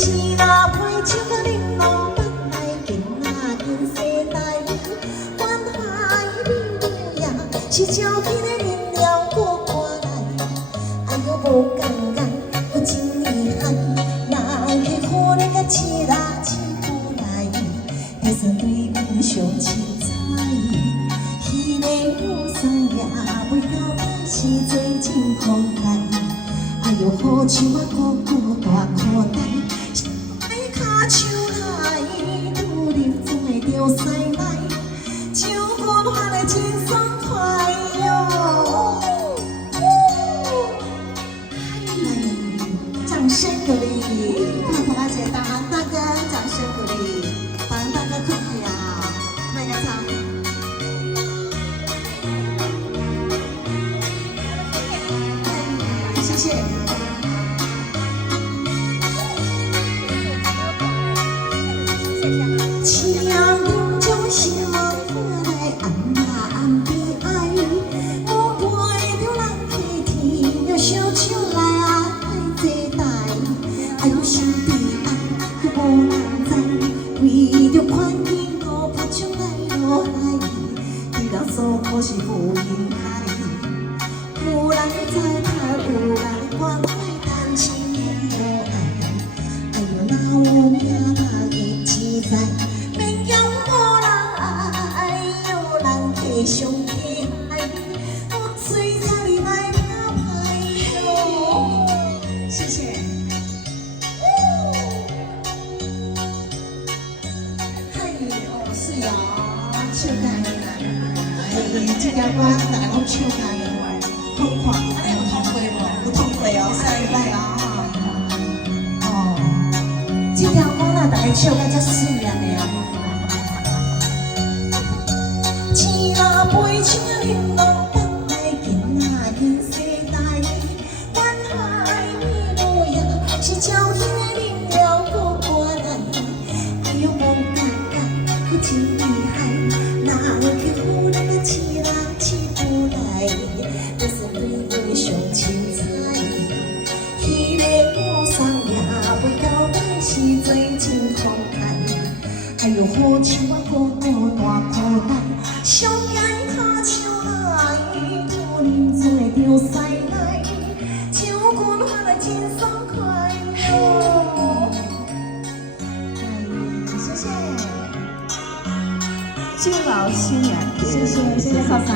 钱若配酒甲恁拢放来，紧仔紧世代，关海里呀，是朝起的饮料搁赶来，哎呦无共眼，佫真厉害，人去好你甲饲啦饲不来，就算对阮上凊彩，迄个雨伞也袂到底是做真慷慨。哎呦，好像我姑姑大口袋，摆骹手来，拄入总会着驶来，酒干喊得真爽快哟！掌声鼓励，看看我这大汉大哥，掌声鼓励，大汉大哥客气啊，卖个唱。谢谢。请恁将心放来，暗呀暗悲哀。我陪着人去天，要相唱来啊，来坐台。哎呦，心悲哀，佫无人知，为着款钱，我拍掌来落海。伊人所苦是无因害，有人知他有人关怀，但是无爱。哎呦，哪有命大个自在？免嫌无人爱，有人提上去害。我随着你来漂派哟，谢谢。嘿，哦，是哦，唱歌啦，这条歌大家拢唱歌。好看，安尼有通过无？有通过哦，使来哦。哦，这条歌若大家唱甲遮水安尼啊。钱若陪酒甲恁拢放来，紧仔紧世代，关海里呀，是朝天的饮料搁赶来，哎呦无共眼，佫真厉害，人去好你甲饲啦饲不来。上凊彩，迄个雨伞也袂到底是做真慷慨。哎呦，好像我姑姑大口袋，上爱脚手来，拄啉做着驶来，酒干喊得真爽快。谢谢，敬老新年，谢谢，谢谢嫂嫂。